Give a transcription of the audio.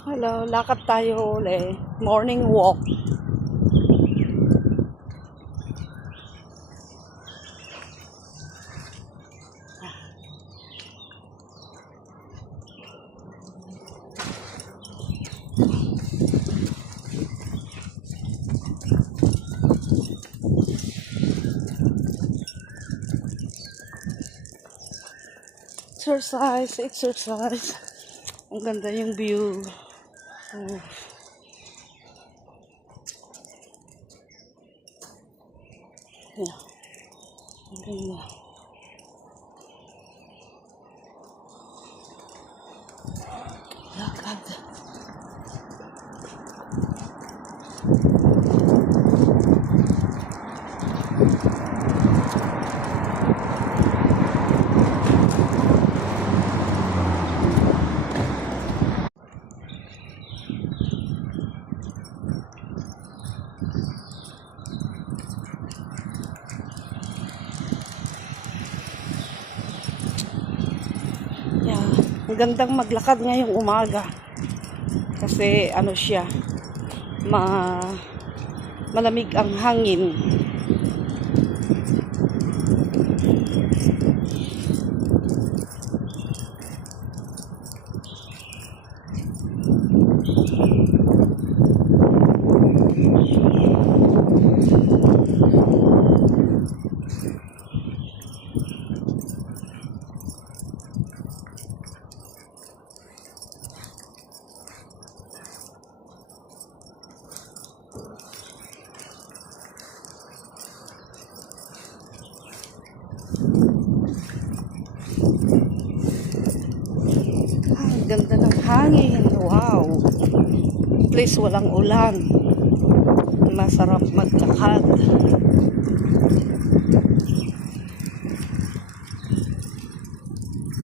Hello, lakad tayo uli. Morning walk. Exercise. Ang ganda yung view. Oh. Yeah. Ang ganda. Lakad. Yeah. Ang gandang maglakad ngayong umaga. Kasi ano siya, malamig ang hangin. Ang ganda ng hangin. Wow. Please, walang ulan. Masarap maglakad.